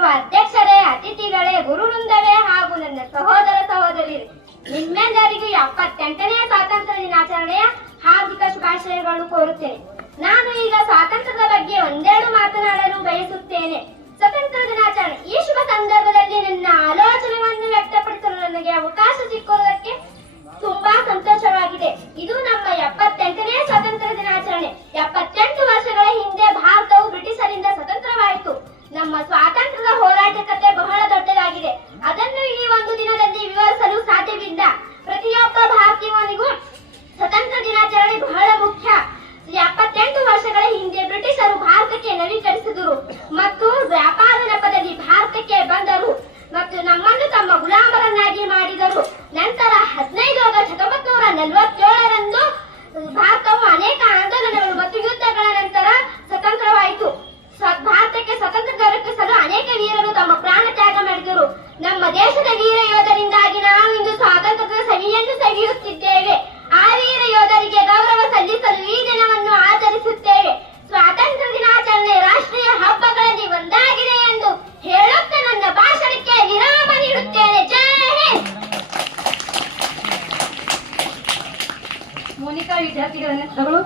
ಆಗಮಿಸಿರುವ ಅಧ್ಯಕ್ಷರೇ, ಅತಿಥಿಗಳೇ, ಗುರುವೃಂದವೇ ಹಾಗೂ ನನ್ನ ಸಹೋದರ ಸಹೋದರಿಯರೇ, ನಿಮ್ಮೆಲ್ಲರಿಗೂ 78ನೇ ಸ್ವಾತಂತ್ರ್ಯ ದಿನಾಚರಣೆಯ ಹಾರ್ದಿಕ ಶುಭಾಶಯಗಳು ಕೋರುತ್ತೇನೆ. ನಾನು ಈಗ ಸ್ವಾತಂತ್ರ್ಯದ ಬಗ್ಗೆ ಒಂದೆರಡು ಮಾತನಾಡಲು ಬಯಸುತ್ತೇನೆ. ಸ್ವತಂತ್ರ ದಿನಾಚರಣೆ ಈ ಶುಭ ಸಂದರ್ಭದಲ್ಲಿ ನನ್ನ ಆಲೋಚನೆಗಳನ್ನು ವ್ಯಕ್ತಪಡಿಸಲು ನನಗೆ ಅವಕಾಶ ಸಿಕ್ಕಿರುವುದಕ್ಕೆ ತುಂಬಾ ಸಂತೋಷವಾಗಿದೆ. ಇದು ನಮ್ಮ 78ನೇ ಸ್ವಾತಂತ್ರ್ಯ ದಿನಾಚರಣೆ. 78 ವರ್ಷಗಳ ಹಿಂದೆ ಭಾರತವು ಬ್ರಿಟಿಷರಿಂದ ಸ್ವತಂತ್ರವಾಯಿತು. ನಮ್ಮ ಸ್ವಾತಂತ್ರ್ಯದ ಹೋರಾಟ ಕಥೆ ಬಹಳ ದೊಡ್ಡದಾಗಿದೆ. ಅದನ್ನು ಈ ಒಂದು ದಿನದಲ್ಲಿ ವಿವರಿಸಲು ಸಾಧ್ಯವಿಲ್ಲ. ಪ್ರತಿಯೊಬ್ಬ ಭಾರತೀಯನಿಗೂ ಸ್ವತಂತ್ರ ದಿನಾಚರಣೆ ಬಹಳ ಮುಖ್ಯ. 78 ವರ್ಷಗಳ ಹಿಂದೆ ಬ್ರಿಟಿಷರು ಭಾರತಕ್ಕೆ ನವೀಕರಿಸಿದರು ಮತ್ತು ವ್ಯಾಪಾರ ನೆಪದಲ್ಲಿ ಭಾರತಕ್ಕೆ ಬಂದರು ಮತ್ತು ನಮ್ಮನ್ನು ತಮ್ಮ ಗುಲಾಮರನ್ನಾಗಿ ಮಾಡಿದರು. ನಂತರ 15 ಆಗಸ್ಟ್ 1947ರಂದು ಭಾರತವು ಅನೇಕ ಆಂದೋಲನಗಳು ಮತ್ತು ಯುದ್ಧಗಳ ನಂತರ ಸ್ವತಂತ್ರವಾಯಿತು. ಭಾರತಕ್ಕೆ ಸ್ವತಂತ್ರ ದೊರಕಿಸಲು ಅನೇಕ ವೀರರು ತಮ್ಮ ಪ್ರಾಣ ತ್ಯಾಗ ಮಾಡಿದರು. ನಮ್ಮ ದೇಶದ ವೀರ ಯೋಧರಿಂದಾಗಿ ನಾವು ಇಂದು ಸ್ವಾತಂತ್ರ್ಯದ ಸವಿಯನ್ನು ಸವಿಯುತ್ತಿದ್ದೇವೆ. ಆ ವೀರ ಯೋಧರಿಗೆ ಗೌರವ ಸಲ್ಲಿಸಲು ಈ ದಿನವನ್ನು ಆಚರಿಸುತ್ತೇವೆ. ಸ್ವಾತಂತ್ರ್ಯ ದಿನಾಚರಣೆ ರಾಷ್ಟ್ರೀಯ ಹಬ್ಬಗಳಲ್ಲಿ ಒಂದಾಗಿದೆ ಎಂದು ಹೇಳುತ್ತಾ ನನ್ನ ಭಾಷಣಕ್ಕೆ ವಿರಾಮ ನೀಡುತ್ತೇನೆ. ಜೈ ಹಿಂದ್. ಮೋನಿಕಾ ವಿದ್ಯಾರ್ಥಿಗಳ ಹೆಸರುಗಳು